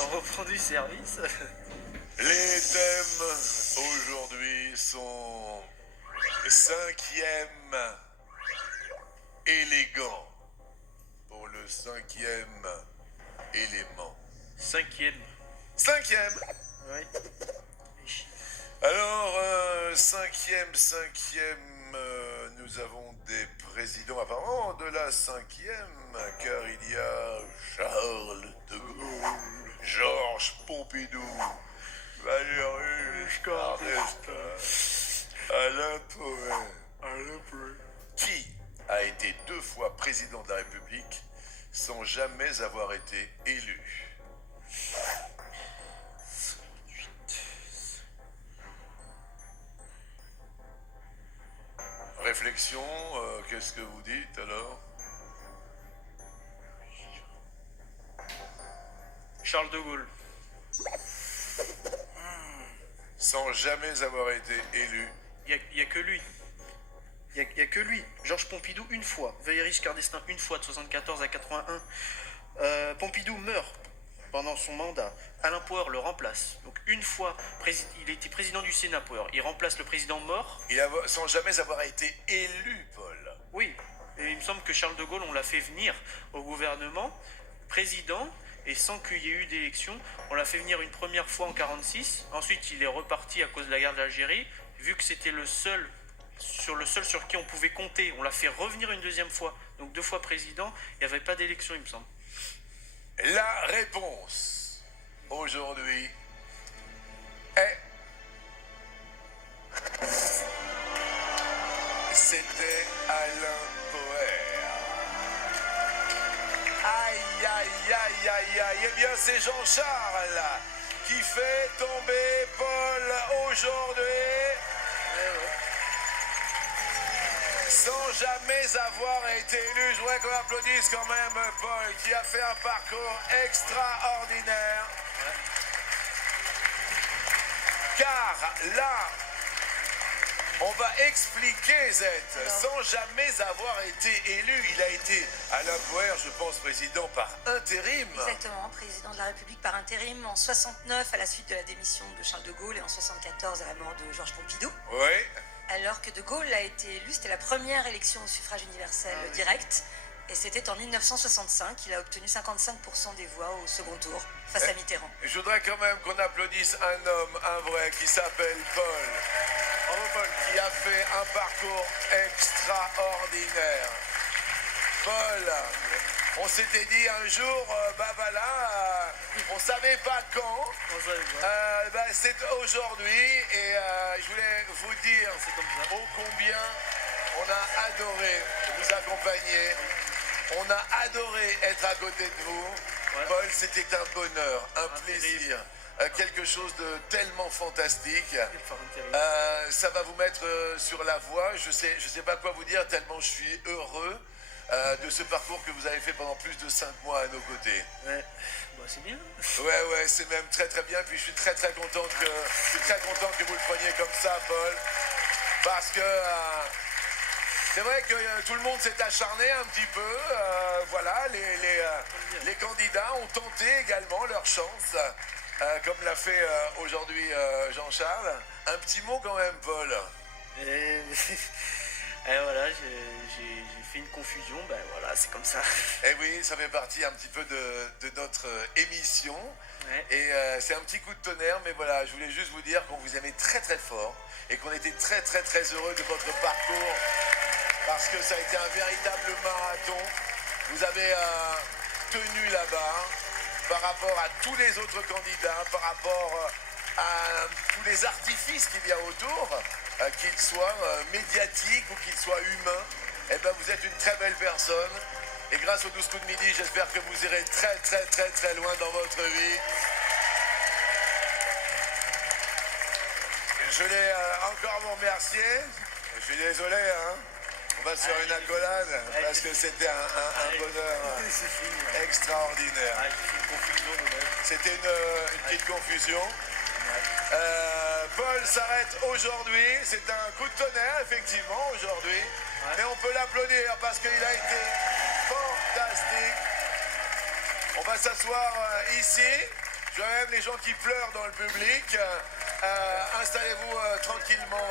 On reprend du service. Les thèmes aujourd'hui sont cinquième élégant pour le cinquième élément. Cinquième. Cinquième. Ouais. Alors, cinquième, nous avons des présidents apparemment de la cinquième, car il y a Charles de Gaulle, Georges Pompidou, Valéry Giscard d'Estaing, Alain Poher, qui a été 2 fois président de la République sans jamais avoir été élu. Réflexion, qu'est-ce que vous dites alors? Charles de Gaulle. Sans jamais avoir été élu. Il y a que lui. Il y a que lui. Georges Pompidou une fois. Valéry Giscard d'Estaing une fois de 74 à 81. Pompidou meurt pendant son mandat. Alain Poher le remplace. Donc une fois, il était président du Sénat, Poher. Il remplace le président mort. Sans jamais avoir été élu, Paul. Oui. Et il me semble que Charles de Gaulle, on l'a fait venir au gouvernement, président, et sans qu'il y ait eu d'élection. On l'a fait venir une première fois en 46. Ensuite, il est reparti à cause de la guerre d'Algérie. Vu que c'était le seul sur qui on pouvait compter, on l'a fait revenir une deuxième fois. Donc 2 fois président, il n'y avait pas d'élection, il me semble. La réponse aujourd'hui est... C'était Alain Poher. Aïe, aïe, aïe, aïe, aïe. Eh bien, c'est Jean-Charles qui fait tomber Paul aujourd'hui. Sans jamais avoir été élu. Je voudrais qu'on applaudisse quand même Paul, qui a fait un parcours extraordinaire. Car là, on va expliquer, Zette, sans jamais avoir été élu. Il a été, Alain Poher, je pense, président par intérim. Exactement, président de la République par intérim en 69 à la suite de la démission de Charles de Gaulle et en 74 à la mort de Georges Pompidou. Oui. Alors que de Gaulle a été élu, c'était la première élection au suffrage universel direct. Et c'était en 1965, il a obtenu 55% des voix au second tour face à Mitterrand. Je voudrais quand même qu'on applaudisse un homme, un vrai, qui s'appelle Paul. Bravo Paul. Qui a fait un parcours extraordinaire. Paul, on s'était dit un jour, on savait pas quand. C'est aujourd'hui et je voulais vous dire ô combien on a adoré vous accompagner. On a adoré être à côté de vous. Ouais. Paul, c'était un bonheur, un plaisir, quelque chose de tellement fantastique. Ça va vous mettre sur la voie. Je sais pas quoi vous dire tellement je suis heureux de ce parcours que vous avez fait pendant plus de 5 mois à nos côtés. Ouais, bah, c'est bien. Ouais, c'est même très très bien. Puis je suis très content que vous le preniez comme ça, Paul, parce que c'est vrai que tout le monde s'est acharné un petit peu. Voilà, les candidats ont tenté également leur chance, comme l'a fait aujourd'hui Jean-Charles. Un petit mot quand même, Paul. Et voilà, j'ai fait une confusion, ben voilà, c'est comme ça. Eh oui, ça fait partie un petit peu de notre émission. Ouais. Et c'est un petit coup de tonnerre, mais voilà, je voulais juste vous dire qu'on vous aimait très fort et qu'on était très heureux de votre parcours. Parce que ça a été un véritable marathon. Vous avez tenu la barre par rapport à tous les autres candidats, par rapport à tous les artifices qu'il y a autour, qu'ils soient médiatiques ou qu'ils soient humains. Eh bien, vous êtes une très belle personne. Et grâce aux 12 coups de midi, j'espère que vous irez très loin dans votre vie. Je voulais encore vous remercier. Je suis désolé, hein. On va se faire une accolade parce que c'était un bonheur extraordinaire. C'était une petite confusion. Paul s'arrête aujourd'hui. C'est un coup de tonnerre, effectivement, aujourd'hui. Mais on peut l'applaudir parce qu'il a été fantastique. On va s'asseoir ici. Je vois même les gens qui pleurent dans le public. Installez-vous tranquillement.